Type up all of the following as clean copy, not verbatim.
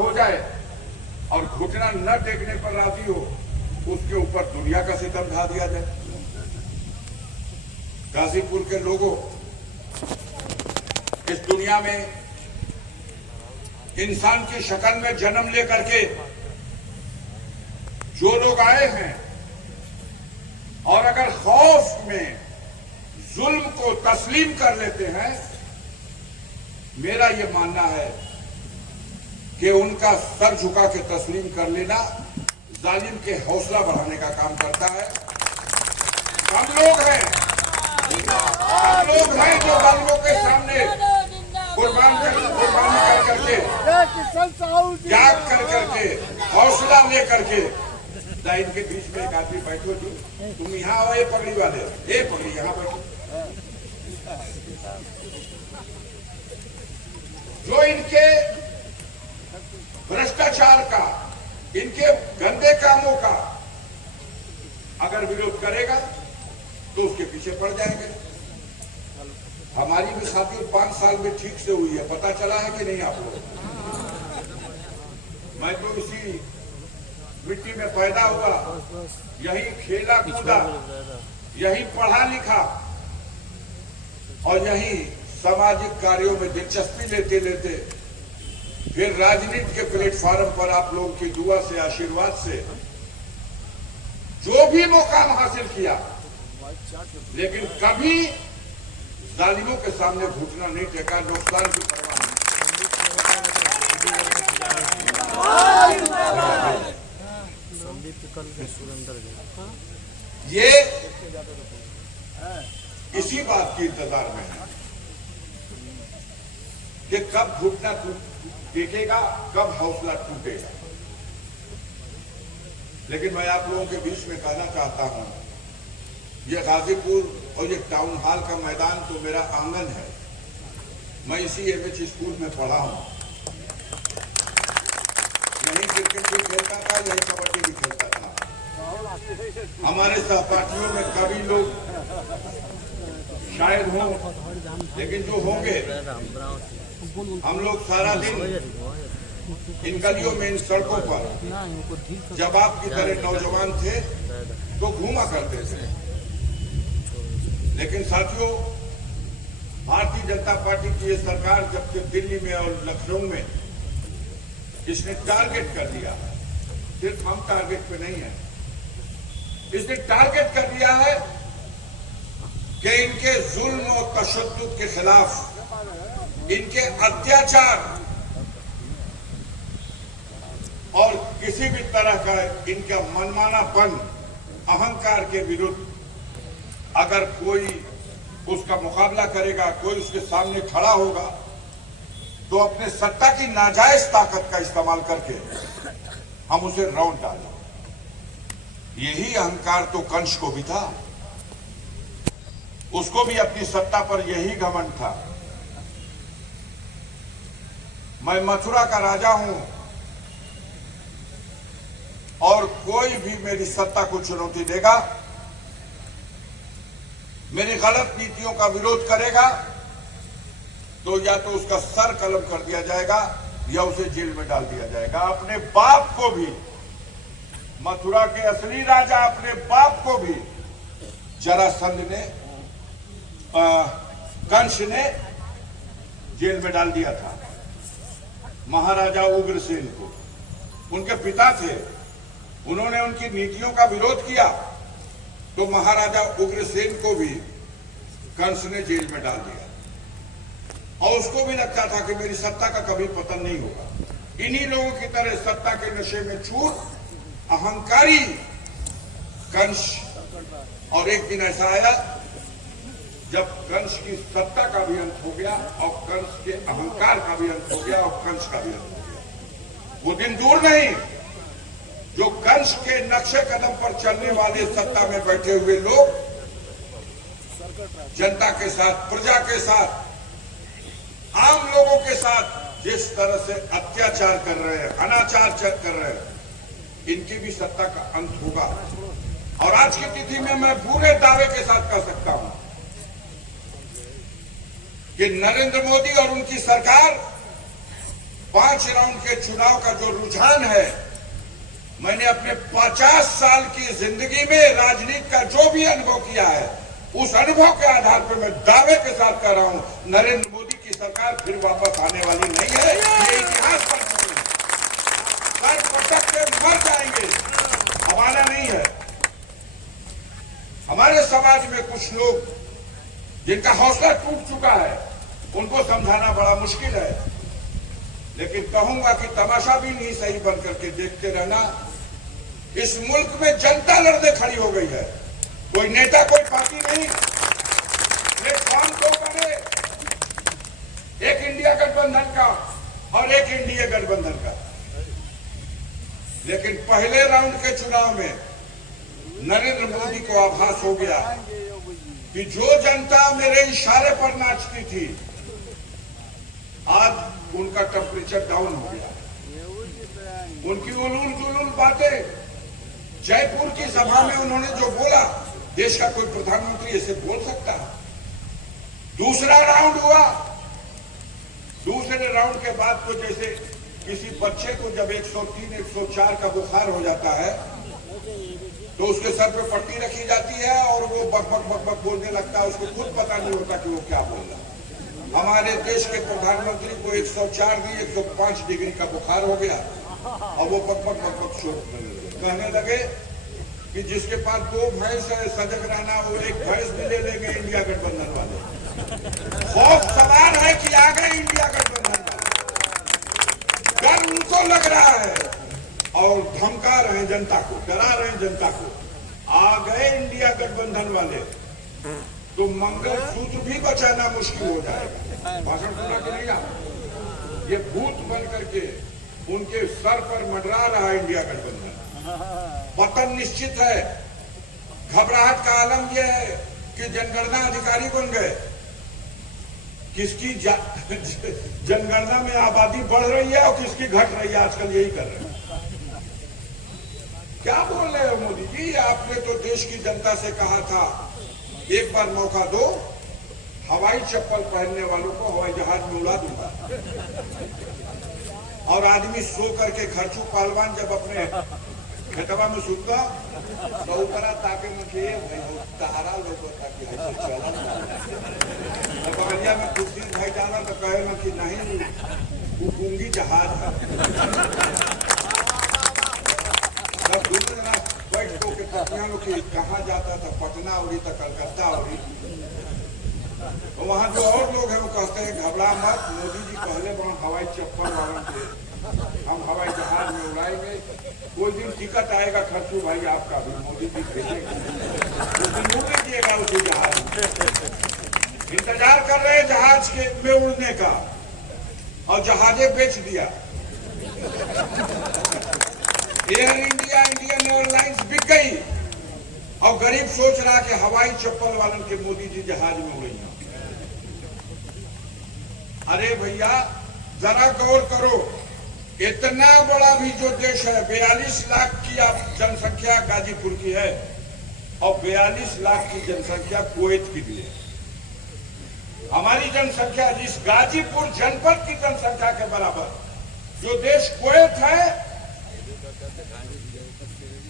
हो जाए और घुटना न टेकने पर राजी हो, उसके ऊपर दुनिया का सितम ढा दिया जाए। गाजीपुर के लोगों, इस दुनिया में इंसान की शक्ल में जन्म लेकर के जो लोग आए हैं और अगर खौफ में जुल्म को तस्लीम कर लेते हैं, मेरा यह मानना है कि उनका सर झुका के तस्लीम कर लेना जालिम के हौसला बढ़ाने का काम करता है। हम लोग हैं जो जालिमों के सामने कुर्बानी कर करके, त्याग कर करके, हौसला ले करके, इनके बीच में एक आदमी बैठो, तुम यहाँ आओ, ये पगड़ी वाले, ये पगड़ी यहाँ बैठो, जो इनके भ्रष्टाचार का, इनके गंदे कामों का अगर विरोध करेगा तो उसके पीछे पड़ जाएंगे। हमारी भी शादी 5 साल में ठीक से हुई है, पता चला है कि नहीं आप लोग? मैं तो इसी मिट्टी में पैदा हुआ, यही खेला कूदा, यही पढ़ा लिखा और यही सामाजिक कार्यों में दिलचस्पी लेते लेते फिर राजनीति के प्लेटफॉर्म पर आप लोगों की दुआ से, आशीर्वाद से जो भी मुकाम हासिल किया, लेकिन कभी जालिमों के सामने घुटना नहीं टेका, नुकसान की परवाह नहीं। ये इसी बात की इंतजार में है कि कब घुटना टेकेगा, कब हौसला टूटेगा। लेकिन मैं आप लोगों के बीच में कहना चाहता हूं, ये गाजीपुर और ये टाउन हॉल का मैदान तो मेरा आंगन है। मैं इसी एमएच स्कूल में पढ़ा हूं, यहीं क्रिकेट भी खेलता था, यहीं कबड्डी भी खेलता था। हमारे सहपाठियों में कभी लोग शायद हों, लेकिन जो होंगे, हम लोग सारा दिन इन गलियों में, इन सड़कों पर जब आपकी तरह नौजवान थे तो घूमा करते थे। लेकिन साथियों, भारतीय जनता पार्टी की ये सरकार जब से दिल्ली में और लखनऊ में इसने टारगेट कर दिया, सिर्फ हम टारगेट पे नहीं है, इसने टारगेट कर दिया है कि इनके जुल्म और तशद्दुद के खिलाफ, इनके अत्याचार और किसी भी तरह का इनका मनमानापन, अहंकार के विरुद्ध अगर कोई उसका मुकाबला करेगा, कोई उसके सामने खड़ा होगा, तो अपने सत्ता की नाजायज ताकत का इस्तेमाल करके हम उसे राउंड डालें। यही अहंकार तो कंस को भी था, उसको भी अपनी सत्ता पर यही घमंड था। मैं मथुरा का राजा हूं और कोई भी मेरी सत्ता को चुनौती देगा, मेरी गलत नीतियों का विरोध करेगा, तो या तो उसका सर कलम कर दिया जाएगा या उसे जेल में डाल दिया जाएगा। अपने बाप को भी, मथुरा के असली राजा अपने बाप को भी जरासंध ने, कंस ने जेल में डाल दिया था। महाराजा उग्रसेन को, उनके पिता थे, उन्होंने उनकी नीतियों का विरोध किया तो महाराजा उग्रसेन को भी कंस ने जेल में डाल दिया। और उसको भी लगता था कि मेरी सत्ता का कभी पतन नहीं होगा। इन्हीं लोगों की तरह सत्ता के नशे में चूर अहंकारी कंस, और एक दिन ऐसा आया जब कंस की सत्ता का भी अंत हो गया और कंस के अहंकार का भी अंत हो गया और कंस का भी अंत हो गया। वो दिन दूर नहीं जो कंस के नक्शे कदम पर चलने वाले सत्ता में बैठे हुए लोग जनता के साथ, प्रजा के साथ, आम लोगों के साथ जिस तरह से अत्याचार कर रहे हैं, अनाचार कर रहे हैं, इनकी भी सत्ता का अंत होगा। और आज की तिथि में मैं पूरे दावे के साथ कह सकता हूं कि नरेंद्र मोदी और उनकी सरकार 5 राउंड के चुनाव का जो रुझान है, मैंने अपने 50 साल की जिंदगी में राजनीति का जो भी अनुभव किया है, उस अनुभव के आधार पर मैं दावे के साथ कह रहा हूं, नरेंद्र मोदी की सरकार फिर वापस आने वाली नहीं है। ये इतिहास पर सर पटक के मर जाएंगे, हमारा नहीं है। हमारे समाज में कुछ लोग जिनका हौसला टूट चुका है, उनको समझाना बड़ा मुश्किल है, लेकिन कहूंगा कि तमाशा भी नहीं सही बन करके देखते रहना। इस मुल्क में जनता लड़ने खड़ी हो गई है, कोई नेता कोई पार्टी नहीं। प्लेटफॉर्म दो बने, एक इंडिया गठबंधन का और एक एनडीए गठबंधन का, लेकिन पहले राउंड के चुनाव में नरेंद्र मोदी को आभास हो गया कि जो जनता मेरे इशारे पर नाचती थी, आज उनका टेम्परेचर डाउन हो गया। उनकी उलूल जुलूल बातें, जयपुर की सभा में उन्होंने जो बोला, देश का कोई प्रधानमंत्री ऐसे बोल सकता है? दूसरा राउंड हुआ, दूसरे राउंड के बाद तो जैसे किसी बच्चे को जब 103, 104 का बुखार हो जाता है तो उसके सर पे पट्टी रखी जाती है और वो बकबक बकबक बोलने लगता है, उसको खुद पता नहीं होता कि वो क्या बोल रहा है। हमारे देश के प्रधानमंत्री को 104 नहीं 105 डिग्री का बुखार हो गया और वो बकबक बकबक शोर कहने लगे कि जिसके पास 2 भैंस है सजग रहना, वो 1 भैंस भी ले लेंगे इंडिया गठबंधन वाले। खौफ सवार है कि आ गए इंडिया गठबंधन वाले, डर उनको लग रहा है और धमका रहे हैं जनता को, डरा रहे हैं जनता को। आ गए इंडिया गठबंधन वाले तो मंगलसूत्र भी बचाना मुश्किल हो जाएगा। भाषण सुना कि नहीं आप? ये भूत बन करके उनके सर पर मंडरा रहा है इंडिया गठबंधन। पतन निश्चित है। घबराहट का आलम यह है कि जनगणना अधिकारी बन गए। किसकी जनगणना में आबादी बढ़ रही है और किसकी घट रही है, आजकल यही कर रहे हैं। क्या बोल रहे हो मोदी जी? आपने तो देश की जनता से कहा था एक बार मौका दो, हवाई चप्पल पहनने वालों को हवाई जहाज में उड़ा दूंगा। और आदमी सो करके खर्चू पहलवान जब अपने खेतवा में सुनता तो ऊपर ताके मुझे तारा लोग बगलिया में कुर्सी भाई जाना तो कहे ना कि नहीं वो गूंगी जहाज है। जब दूसरे जना बैठ को के तकिया लोग कहाँ जाता था, पटना और तो कलकत्ता और तो वहाँ जो और लोग हैं वो कहते हैं घबरा मत, मोदी जी पहले वहाँ हवाई चप्पल वालों थे, हम हवाई जहाज में उड़ाएंगे। कोई दिन टिकट आएगा खर्चू भाई आपका भी, मोदी जी भेजेंगे, उस दिन उड़ लीजिएगा उसी जहाज में। इंतजार कर रहे हैं जहाज के में उड़ने का और जहाजें बेच दिया। एयर इंडिया, इंडियन एयरलाइंस बिक गई और गरीब सोच रहा कि हवाई चप्पल वालों के मोदी जी जहाज में उड़ेंगे। अरे भैया जरा गौर करो, इतना बड़ा भी जो देश है, 42 लाख की जनसंख्या गाजीपुर की है और 42 लाख की जनसंख्या कुवैत की भी है। हमारी जनसंख्या जिस गाजीपुर जनपद की जनसंख्या के बराबर जो देश कुवैत है,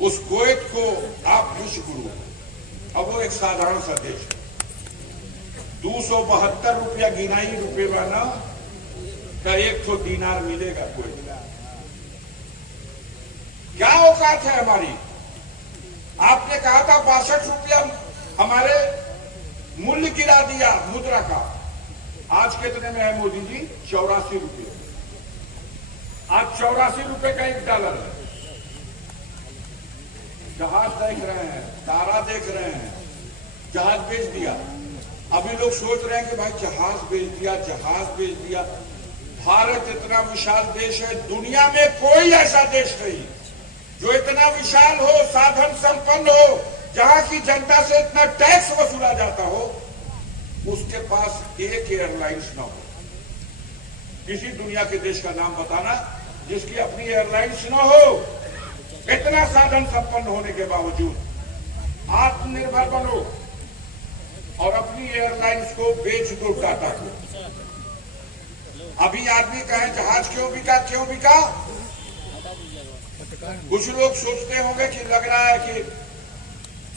उस कुवैत को आप विश्व गुरु। अब वो एक साधारण सा देश है। 272 रुपया गिनाई रुपये बना का 100 दीनार मिलेगा कोई। क्या औकात है हमारी? आपने कहा था 62 रुपया हमारे मूल्य गिरा दिया मुद्रा का। आज कितने में है मोदी जी? 84 रुपये। आज 84 रुपये का $1 है। जहाज देख रहे हैं, तारा देख रहे हैं, जहाज बेच दिया। अभी लोग सोच रहे हैं कि भाई जहाज बेच दिया, जहाज बेच दिया। भारत इतना विशाल देश है, दुनिया में कोई ऐसा देश नहीं जो इतना विशाल हो, साधन संपन्न हो, जहां की जनता से इतना टैक्स वसूला जाता हो, उसके पास एक एयरलाइंस ना हो। किसी दुनिया के देश का नाम बताना जिसकी अपनी एयरलाइंस ना हो। इतना साधन संपन्न होने के बावजूद आत्मनिर्भर बनो और अपनी एयरलाइंस को बेच दो टाटा को। अभी आदमी कहे जहाज क्यों बिका, क्यों बिका? कुछ लोग सोचते होंगे कि लग रहा है कि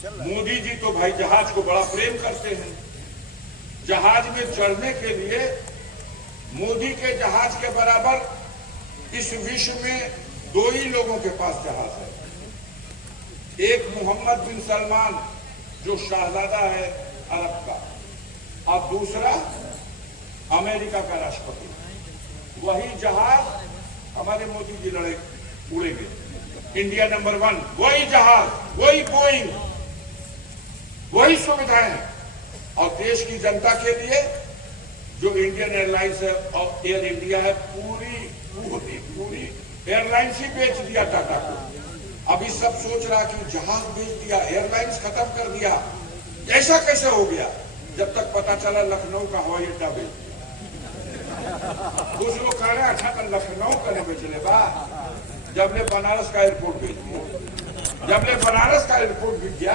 मोदी जी तो भाई जहाज को बड़ा प्रेम करते हैं। जहाज में चढ़ने के लिए मोदी के जहाज के बराबर इस विश्व में दो ही लोगों के पास जहाज है। एक मोहम्मद बिन सलमान जो शहजादा है अरब का, और दूसरा अमेरिका का राष्ट्रपति। वही जहाज हमारे मोदी जी उड़ेंगे। इंडिया नंबर 1 वही जहाज, वही बोइंग, वही सुविधाएं। और देश की जनता के लिए जो इंडियन एयरलाइंस है और एयर इंडिया है, पूरी पूरी पूरी एयरलाइंस ही बेच दिया टाटा को। अभी सब सोच रहा कि जहाज बेच दिया, एयरलाइंस खत्म कर दिया, ऐसा कैसे हो गया? जब तक पता चला लखनऊ का हवाई अड्डा बेच दिया। कुछ लोग कह रहे हैं अच्छा तो लखनऊ का नहीं बेचले बा, जब ले बनारस का एयरपोर्ट बेच दिया। जब ले बनारस का एयरपोर्ट बिक गया,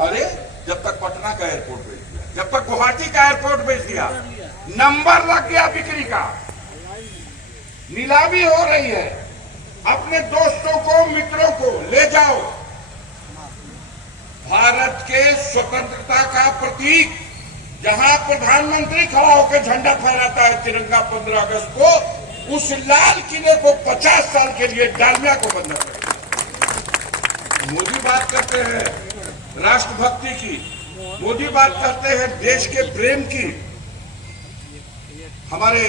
अरे जब तक पटना का एयरपोर्ट बेच दिया, जब तक गुवाहाटी का एयरपोर्ट बेच दिया, नंबर लग गया बिक्री का, नीलामी हो रही है। अपने दोस्तों को, मित्रों को ले जाओ। भारत के स्वतंत्रता का प्रतीक जहां प्रधानमंत्री खड़ा होकर झंडा फहराता है तिरंगा 15 अगस्त को, उस लाल किले को 50 साल के लिए डालमिया को बंद करें। मोदी बात करते हैं राष्ट्रभक्ति की, मोदी बात करते हैं देश के प्रेम की। हमारे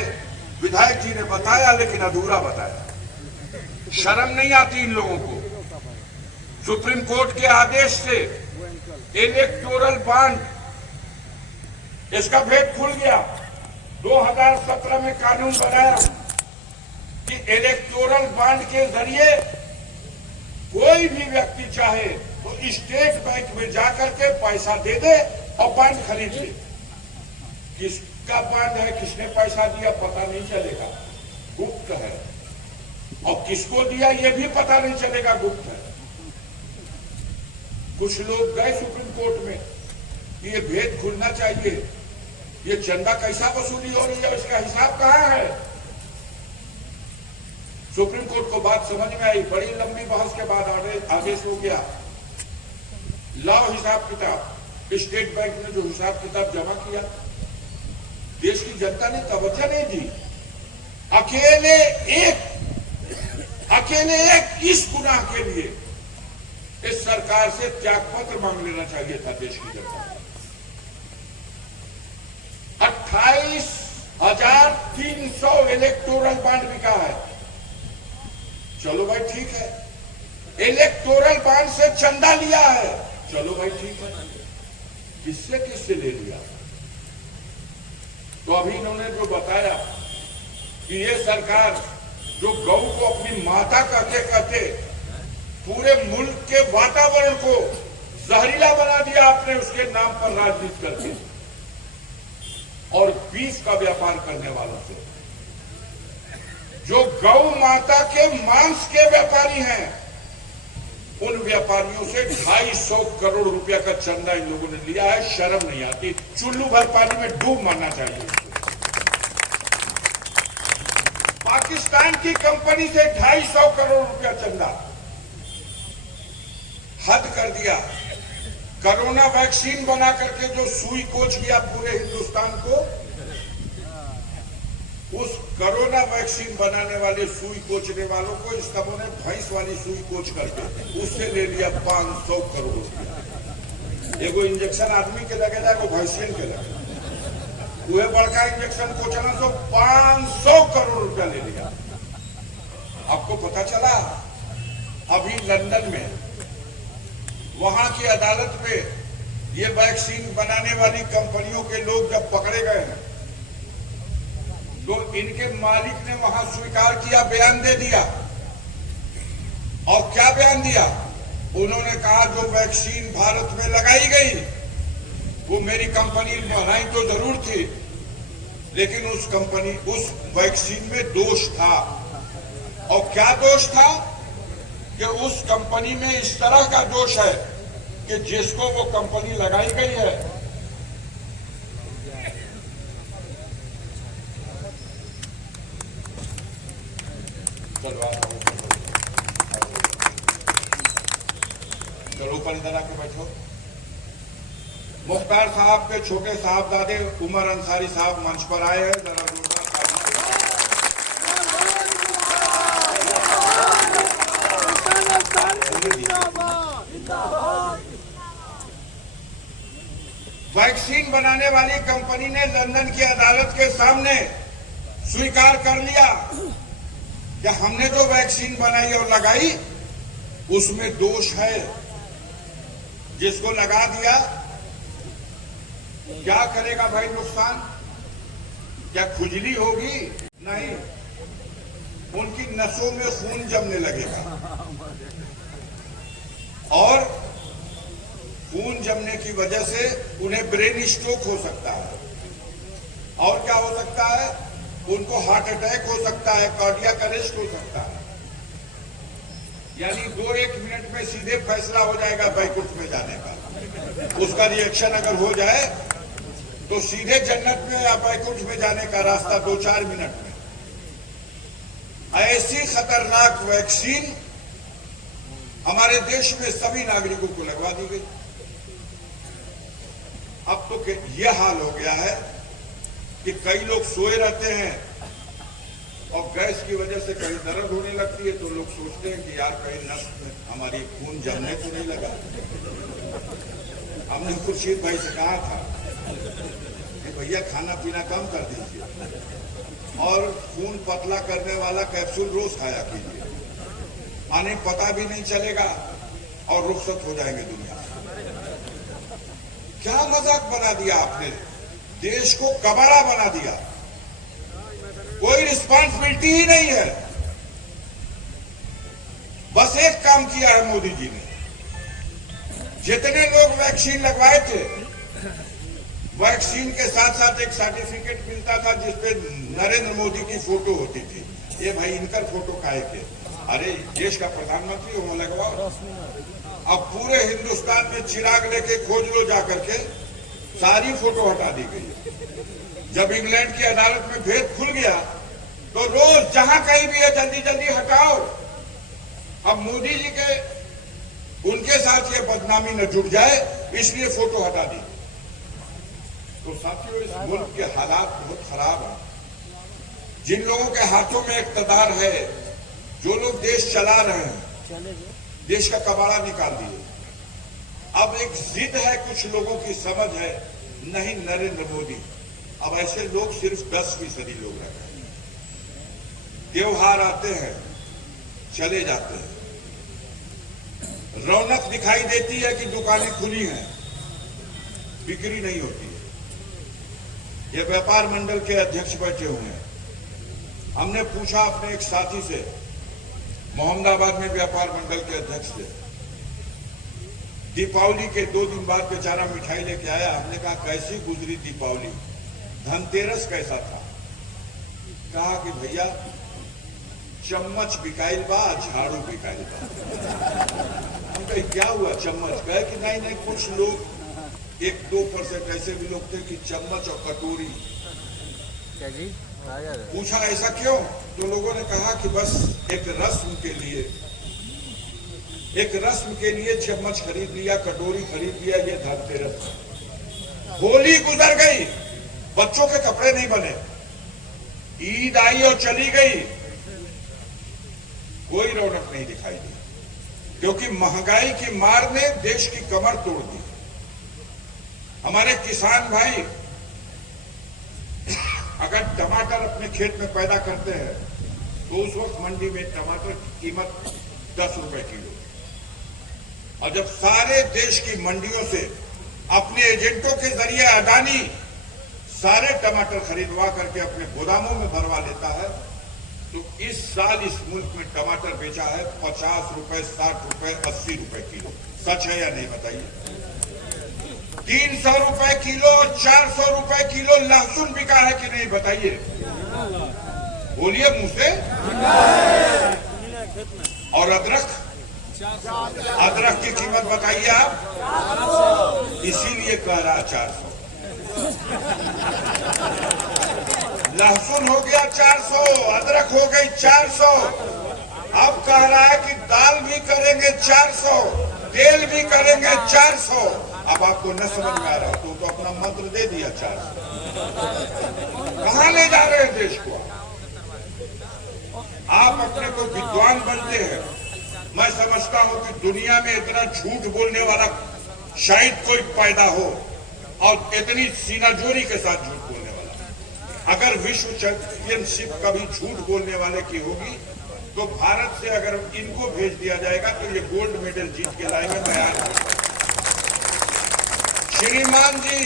विधायक जी ने बताया लेकिन अधूरा बताया। शर्म नहीं आती इन लोगों को। सुप्रीम कोर्ट के आदेश से इलेक्टोरल बॉन्ड, इसका भेद खुल गया। 2017 में कानून बनाया कि इलेक्टोरल बॉन्ड के जरिए कोई भी व्यक्ति चाहे तो स्टेट बैंक में जाकर के पैसा दे दे और बॉन्ड खरीद ले। किसका बॉन्ड है, किसने पैसा दिया पता नहीं चलेगा, गुप्त है। और किसको दिया ये भी पता नहीं चलेगा, गुप्त है। कुछ लोग गए सुप्रीम कोर्ट में कि ये भेद खुलना चाहिए, ये चंदा कैसा वसूली हो रही है, इसका हिसाब कहां है। सुप्रीम कोर्ट को बात समझ में आई, बड़ी लंबी बहस के बाद आदेश हो गया। लाओ हिसाब किताब। स्टेट बैंक ने जो हिसाब किताब जमा किया, देश की जनता ने तवज्जो नहीं दी। अकेले एक इस गुनाह के लिए इस सरकार से त्यागपत्र मांग लेना चाहिए था देश की जनता। 28,300 इलेक्टोरल बॉन्ड बिका है। चलो भाई ठीक है। इलेक्टोरल बॉन्ड से चंदा लिया है, चलो भाई ठीक है। किससे किससे ले लिया? तो अभी इन्होंने जो बताया कि ये सरकार जो गौ को अपनी माता कहते कहते पूरे मुल्क के वातावरण को जहरीला बना दिया आपने, उसके नाम पर राजनीति करके, और बीफ का व्यापार करने वालों से। जो गौ माता के मांस के व्यापारी हैं, उन व्यापारियों से 250 करोड़ रुपया का चंदा इन लोगों ने लिया है। शर्म नहीं आती? चुल्लू भर पानी में डूब मरना चाहिए। पाकिस्तान की कंपनी से 250 करोड़ रुपया चंदा, हद कर दिया। कोरोना वैक्सीन बना करके जो सुई कोच किया पूरे हिंदुस्तान को, उस कोरोना वैक्सीन बनाने वाले सुई कोचने वालों को इस सबों ने भैंस वाली सुई कोच करके उससे ले लिया 500 करोड़ रुपया। एगो इंजेक्शन आदमी के लगेगा, एगो भैंसियन के लगेगा। वह बड़का इंजेक्शन कोचना तो 500 करोड़ रुपया ले लिया। आपको पता चला अभी लंदन में, वहां की अदालत में ये वैक्सीन बनाने वाली कंपनियों के लोग जब पकड़े गए हैं, तो इनके मालिक ने वहां स्वीकार किया, बयान दे दिया। और क्या बयान दिया? उन्होंने कहा जो वैक्सीन भारत में लगाई गई वो मेरी कंपनी बनाई तो जरूर थी, लेकिन उस वैक्सीन में दोष था। और क्या दोष था? कि उस कंपनी में इस तरह का दोष है कि जिसको वो कंपनी लगाई गई है, चलो ऊपर इधर आके बैठो। मुख्तार साहब के छोटे साहबजादे उमर अंसारी साहब मंच पर आए हैं, जरा जोरदार वैक्सीन बनाने वाली कंपनी ने लंदन की अदालत के सामने स्वीकार कर लिया कि हमने जो वैक्सीन बनाई और लगाई उसमें दोष है। जिसको लगा दिया क्या करेगा भाई? नुकसान क्या खुजली होगी? नहीं, उनकी नसों में खून जमने लगेगा और खून जमने की वजह से उन्हें ब्रेन स्ट्रोक हो सकता है। और क्या हो सकता है? उनको हार्ट अटैक हो सकता है, कार्डियक अरेस्ट हो सकता है। यानी 2-1 मिनट में सीधे फैसला हो जाएगा बैकुंठ में जाने का। उसका रिएक्शन अगर हो जाए तो सीधे जन्नत में या बैकुंठ में जाने का रास्ता 2-4 मिनट में। ऐसी खतरनाक वैक्सीन हमारे देश में सभी नागरिकों को लगवा दी गई। अब तो यह हाल हो गया है कि कई लोग सोए रहते हैं और गैस की वजह से कहीं दर्द होने लगती है तो लोग सोचते हैं कि यार कहीं नस में हमारी खून जमने तो नहीं लगा। हमने खुर्शीद भाई से कहा था कि भैया खाना पीना कम कर दीजिए और खून पतला करने वाला कैप्सूल रोज खाया कीजिए, आने पता भी नहीं चलेगा और रुखसत हो जाएंगे दुनिया से। क्या मजाक बना दिया आपने, देश को कबाड़ा बना दिया। कोई रिस्पांसिबिलिटी ही नहीं है। बस एक काम किया है मोदी जी ने, जितने लोग वैक्सीन लगवाए थे वैक्सीन के साथ साथ एक सर्टिफिकेट मिलता था जिसपे नरेंद्र मोदी की फोटो होती थी। ये भाई इनकर फोटो काहे के? अरे देश का प्रधानमंत्री हो, लगवाओ। अब पूरे हिंदुस्तान में चिराग लेके खोज लो जाकर के, सारी फोटो हटा दी गई। जब इंग्लैंड की अदालत में भेद खुल गया तो रोज जहां कहीं भी है जल्दी जल्दी हटाओ। अब मोदी जी के उनके साथ ये बदनामी न जुट जाए इसलिए फोटो हटा दी। तो साथियों, इस मुल्क के हालात बहुत खराब हैं। जिन लोगों के हाथों में इक्तदार है, जो लोग देश चला रहे हैं, देश का कबाड़ा निकाल दिए। अब एक जिद है, कुछ लोगों की समझ है, नहीं नरेंद्र मोदी। अब ऐसे लोग सिर्फ 10% लोग रह गए। त्योहार आते हैं, चले जाते हैं, रौनक दिखाई देती है कि दुकानें खुली हैं, बिक्री नहीं होती है। ये व्यापार मंडल के अध्यक्ष बैठे हुए हैं। हमने पूछा अपने एक साथी से, मोहम्मदाबाद में व्यापार मंडल के अध्यक्ष थे, दीपावली के 2 दिन बाद बेचारा मिठाई लेके आया। हमने कहा कैसी गुजरी दीपावली, धनतेरस कैसा था? कहा कि भैया चम्मच बिकाइल बा, झाड़ू बिकाइल बा। हम कहे क्या हुआ चम्मच? कहे कि नहीं कुछ लोग 1-2% ऐसे भी लोग थे कि चम्मच और कटोरी। क्या जी? पूछा ऐसा क्यों? तो लोगों ने कहा कि बस एक रस्म के लिए चम्मच खरीद लिया, कटोरी खरीद लिया, ये धनतेरस। होली गुजर गई, बच्चों के कपड़े नहीं बने, ईद आई और चली गई, कोई रौनक नहीं दिखाई दी, क्योंकि महंगाई की मार ने देश की कमर तोड़ दी। हमारे किसान भाई अगर टमाटर अपने खेत में पैदा करते हैं तो उस वक्त मंडी में टमाटर की कीमत 10 रुपए किलो, और जब सारे देश की मंडियों से अपने एजेंटों के जरिए अडानी सारे टमाटर खरीदवा करके अपने गोदामों में भरवा लेता है, तो इस साल इस मुल्क में टमाटर बेचा है 50 रुपए, 60 रुपए, 80 रुपए किलो। सच है या नहीं बताइए? 300 रुपए किलो, 400 रुपए किलो लहसुन बिका है कि नहीं बताइए? बोलिए मुंह से। और अदरक की कीमत बताइए आप, इसीलिए कह रहा 400। लहसुन हो गया 400, अदरक हो गई 400। अब अब कह रहा है कि दाल भी करेंगे 400, तेल भी करेंगे 400। अब आपको न समझ में आ रहा तो अपना मंत्र दे दिया 400। कहां ले जा रहे हैं देश को? आप अपने को विद्वान बनते हैं। मैं समझता हूं कि दुनिया में इतना झूठ बोलने वाला शायद कोई पैदा हो, और इतनी सीनाजोरी के साथ झूठ बोलने वाला। अगर विश्व चैंपियनशिप कभी झूठ बोलने वाले की होगी तो भारत से अगर इनको भेज दिया जाएगा तो ये गोल्ड मेडल जीत के लाएंगे। मैं श्रीमान जी,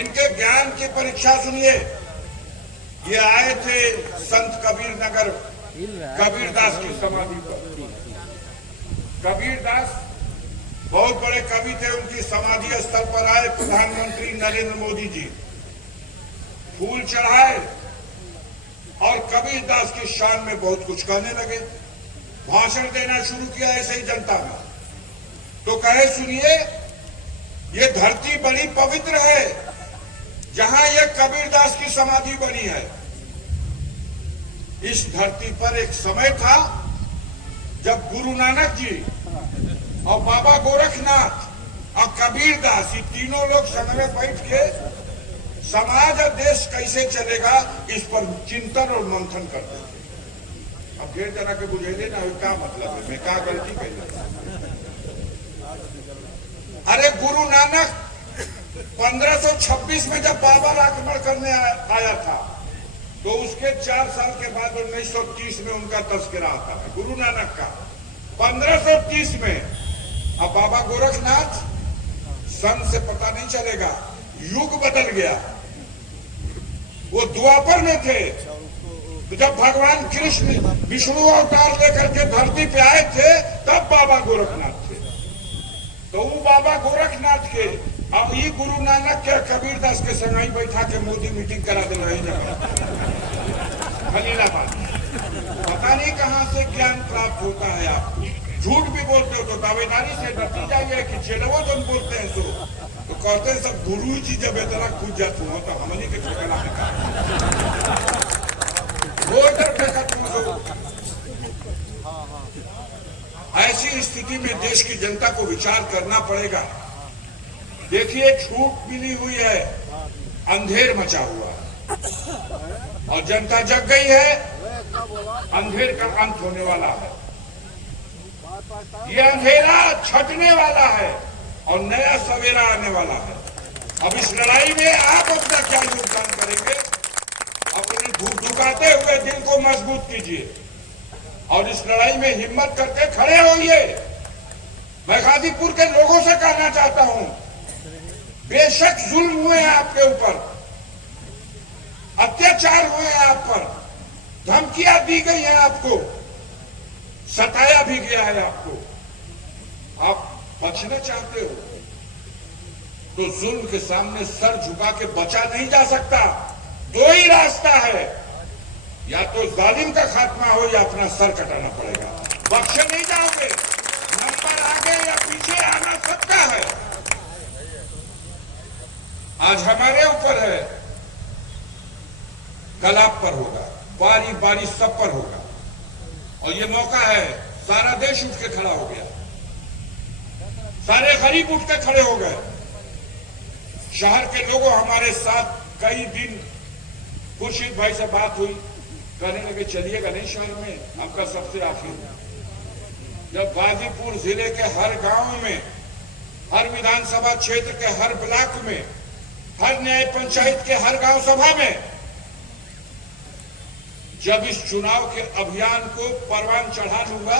इनके ज्ञान की परीक्षा सुनिए। ये आए थे संत कबीर नगर कबीरदास की समाधि पर। कबीरदास बहुत बड़े कवि थे, उनकी समाधि स्थल पर आए प्रधानमंत्री नरेंद्र मोदी जी, फूल चढ़ाए और कबीरदास की शान में बहुत कुछ कहने लगे। भाषण देना शुरू किया ऐसे ही जनता में। तो कहे, सुनिए, ये धरती बड़ी पवित्र है जहां ये कबीरदास की समाधि बनी है। इस धरती पर एक समय था जब गुरु नानक जी और बाबा गोरखनाथ और कबीरदास, ये तीनों लोग संग में बैठ के समाज और देश कैसे चलेगा इस पर चिंतन और मंथन करते थे। अब ढेर जना के बुझेले ना, क्या मतलब है, मैं क्या गलती कही? अरे गुरु नानक 1526 में जब बाबर आक्रमण करने आया था तो उसके 4 साल के बाद 1930 में उनका तस्करा आता है गुरु नानक का, 1530 में। अब बाबा गोरखनाथ, सन से पता नहीं चलेगा, युग बदल गया। वो द्वापर में थे जब भगवान कृष्ण विष्णु अवतार लेकर के धरती पे आए थे, तब बाबा गोरखनाथ थे। तो वो बाबा गोरखनाथ के अब ये गुरु नानक के कबीरदास के संग ही बैठा के मोदी मीटिंग करा दे रहे खलीलाबाद। पता नहीं कहां से ज्ञान प्राप्त होता है। आप झूठ भी बोलते हो तो दावेदारी से नतीजा ये कि चेलवो तुम बोलते हैं तो कहते हैं सब गुरु जी जब इतना कूद जाते हो तो हमनी के ठेकाना में कहा वो इधर फेंका तुम। ऐसी स्थिति में देश की जनता को विचार करना पड़ेगा। देखिए, छूट मिली हुई है, अंधेर मचा हुआ है और जनता जग गई है। अंधेर का अंत होने वाला है, ये अंधेरा छटने वाला है और नया सवेरा आने वाला है। अब इस लड़ाई में आप अपना क्या योगदान करेंगे? अपने धुकाते हुए दिल को मजबूत कीजिए और इस लड़ाई में हिम्मत करके खड़े होइए। मैं गाजीपुर के लोगों से कहना चाहता हूं, बेशक जुल्म हुए हैं आपके ऊपर, अत्याचार हुए हैं आप पर, धमकियां दी गई हैं आपको, सताया भी गया है आपको। आप बचना चाहते हो तो जुल्म के सामने सर झुका के बचा नहीं जा सकता। दो ही रास्ता है, या तो जालिम का खात्मा हो या अपना सर कटाना पड़ेगा। बख्शे नहीं जाओगे। नंबर आगे या पीछे आना सबका है। आज हमारे ऊपर है, कल आप पर होगा, बारी बारी सब पर होगा। और ये मौका है, सारा देश उठ के खड़ा हो गया, सारे गरीब उठ के खड़े हो गए। शहर के लोगों हमारे साथ कई दिन खुर्शीद भाई से बात हुई, कहने लगे चलिएगा नहीं शहर में, आपका सबसे आखिर। जब गाजीपुर जिले के हर गांव में, हर विधानसभा क्षेत्र के हर ब्लॉक में, हर न्याय पंचायत के हर गांव सभा में जब इस चुनाव के अभियान को परवान चढ़ा लूंगा,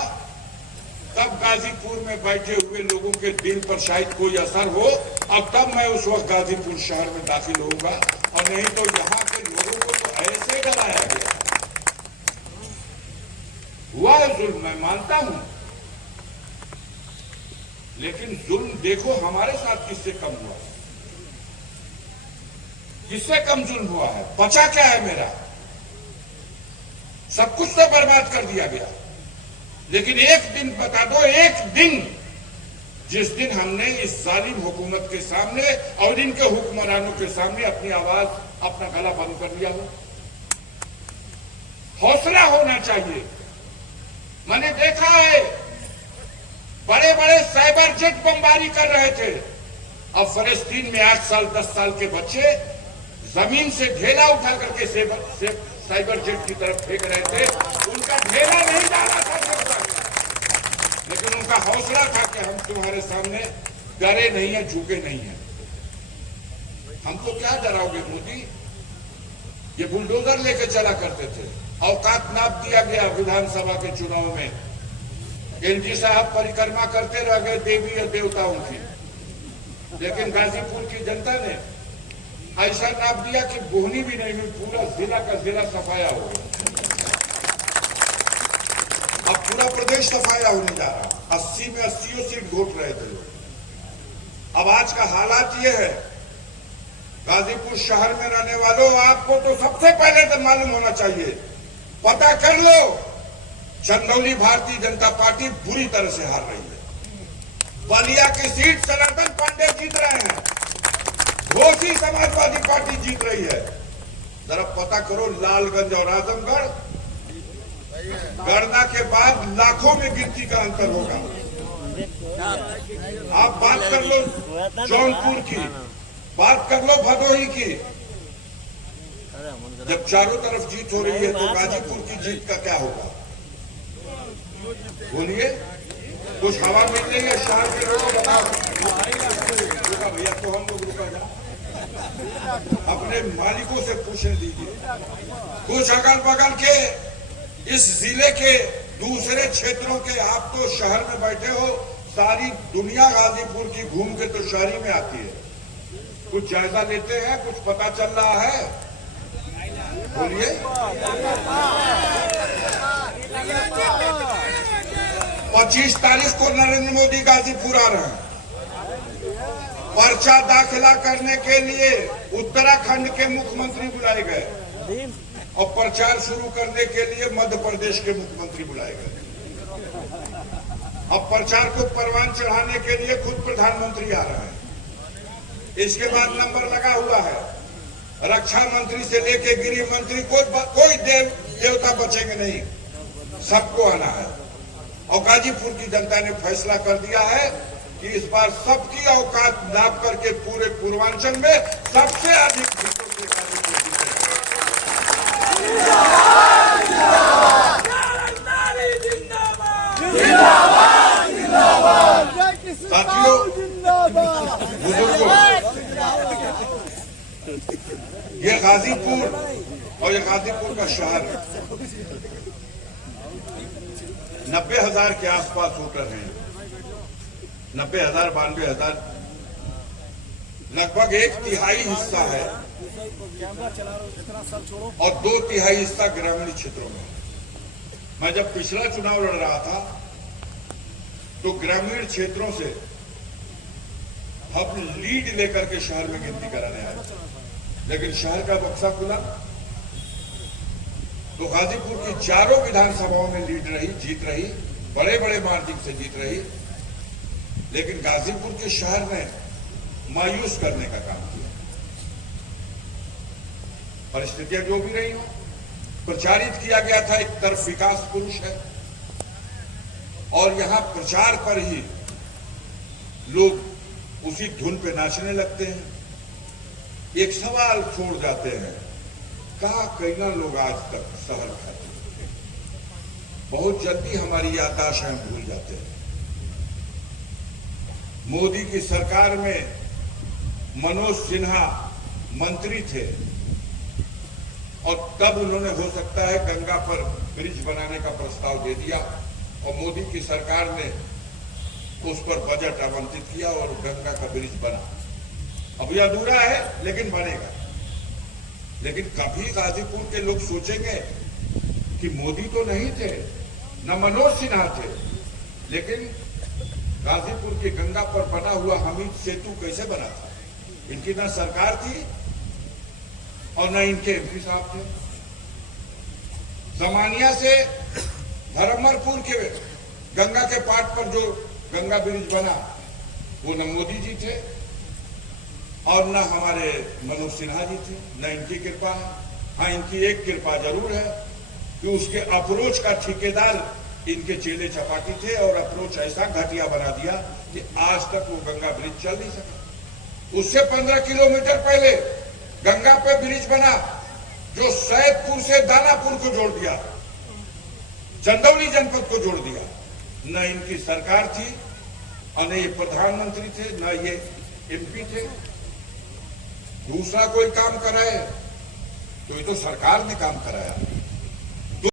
तब गाजीपुर में बैठे हुए लोगों के दिल पर शायद कोई असर हो, और तब मैं उस वक्त गाजीपुर शहर में दाखिल होऊंगा। और नहीं तो यहां के लोगों को तो ऐसे डराया गया। हुआ है जुल्म, मैं मानता हूं, लेकिन जुल्म देखो हमारे साथ किससे कम हुआ, किससे कम जुल्म हुआ है। बचा क्या है मेरा? सब कुछ तो बर्बाद कर दिया गया। लेकिन एक दिन बता दो, एक दिन जिस दिन हमने इस जालिम हुकूमत के सामने और इनके हुक्मरानों के सामने अपनी आवाज, अपना गला बंद कर लिया हो। हौसला होना चाहिए। मैंने देखा है, बड़े बड़े साइबर जेट बमबारी कर रहे थे। अब फलस्तीन में 8 साल 10 साल के बच्चे जमीन से ढेला उठा करके साइबर जेट की तरफ फेंक रहे थे। उनका ढेला नहीं डाला था जब तक, लेकिन उनका हौसला था कि हम तुम्हारे सामने डरे नहीं है, झुके नहीं है। हमको क्या डराओगे मोदी? ये बुलडोजर लेके चला करते थे। औकात नाप दिया गया विधानसभा के चुनाव में। एलजी साहब परिक्रमा करते रह गए देवी और देवताओं की, लेकिन गाजीपुर की जनता ने ऐसा नाप दिया कि बोहनी भी नहीं हुई, पूरा जिला का जिला सफाया हो गया। अब पूरा प्रदेश सफाया होने जा रहा। 80 में 80 सीट घोट रहे थे लोग। अब आज का हालात ये है, गाजीपुर शहर में रहने वालों, आपको तो सबसे पहले तो मालूम होना चाहिए, पता कर लो, चंदौली भारतीय जनता पार्टी बुरी तरह से हार रही है। बलिया की सीट सनातन पांडे जीत रहे हैं, घोसी समाजवादी पार्टी जीत रही है। जरा पता करो, लालगंज और आजमगढ़ गणना के बाद लाखों में गिनती का अंतर होगा। आप बात कर लो जौनपुर की, बात कर लो भदोही की। जब चारों तरफ जीत हो रही है तो गाजीपुर की जीत का क्या होगा? बोलिए, कुछ हवा मिल रही है शहर के लोगों को? बताओ। रुका भैया, तो हम लोग रुका जा, अपने मालिकों से पूछने दीजिए। कुछ अगल बगल के इस जिले के दूसरे क्षेत्रों के, आप तो शहर में बैठे हो, सारी दुनिया गाजीपुर की घूम के तो शहरी में आती है। कुछ जायजा लेते हैं, कुछ पता चल रहा है? बोलिए। 25 तारीख को नरेंद्र मोदी गाजीपुर आ रहे हैं। पर्चा दाखिला करने के लिए उत्तराखंड के मुख्यमंत्री बुलाए गए और प्रचार शुरू करने के लिए मध्य प्रदेश के मुख्यमंत्री बुलाए गए। अब प्रचार को परवान चढ़ाने के लिए खुद प्रधानमंत्री आ रहे हैं। इसके बाद नंबर लगा हुआ है, रक्षा मंत्री से लेके गृह मंत्री, कोई देवता बचेंगे नहीं, सबको आना है। और गाजीपुर की जनता ने फैसला कर दिया है कि इस बार सबकी औकात नाप करके पूरे पूर्वांचल में सबसे अधिक सीटों से गाजीपुर जीतेगा। साथियों, बुजुर्गों, ये गाजीपुर और ये गाजीपुर का शहर 90,000 के आसपास वोटर हैं। 90,000, 92,000, लगभग 1/3 हिस्सा है और 2/3 हिस्सा ग्रामीण क्षेत्रों में। मैं जब पिछला चुनाव लड़ रहा था तो ग्रामीण क्षेत्रों से हम लीड लेकर के शहर में गिनती कराने आए, लेकिन शहर का बक्सा खुला तो गाजीपुर की चारों विधानसभाओं में लीड रही, जीत रही, बड़े बड़े मार्जिन से जीत रही। लेकिन गाजीपुर के शहर ने मायूस करने का काम किया। परिस्थितियां जो भी रही हो, प्रचारित किया गया था एक तरफ विकास पुरुष है और यहां प्रचार पर ही लोग उसी धुन पे नाचने लगते हैं। एक सवाल छोड़ जाते हैं, कहा कईना लोग आज तक शहर खाते? बहुत जल्दी हमारी याददाश्त हम भूल जाते हैं। मोदी की सरकार में मनोज सिन्हा मंत्री थे और तब उन्होंने हो सकता है गंगा पर ब्रिज बनाने का प्रस्ताव दे दिया और मोदी की सरकार ने उस पर बजट आवंटित किया और गंगा का ब्रिज बना। अब यह अधूरा है लेकिन बनेगा। लेकिन कभी गाजीपुर के लोग सोचेंगे कि मोदी तो नहीं थे, न मनोज सिन्हा थे, लेकिन गाजीपुर की गंगा पर बना हुआ हमीद सेतु कैसे बना था? इनकी ना सरकार थी और न इनके एमपी साहब थे। जमानिया से धर्मपुर के गंगा के पाट पर जो गंगा ब्रिज बना वो न मोदी जी थे और न हमारे मनोज सिन्हा जी थे, न इनकी कृपा है। हाँ, इनकी एक कृपा जरूर है कि उसके अप्रोच का ठेकेदार इनके चेले चपाटी थे और अप्रोच ऐसा घटिया बना दिया कि आज तक वो गंगा ब्रिज चल नहीं सका। उससे 15 किलोमीटर पहले गंगा पे ब्रिज बना जो सैदपुर से दानापुर को जोड़ दिया, चंदौली जनपद को जोड़ दिया। न इनकी सरकार थी, न ये प्रधानमंत्री थे, न ये एमपी थे। दूसरा कोई काम कराए तो ये तो सरकार ने काम कराया।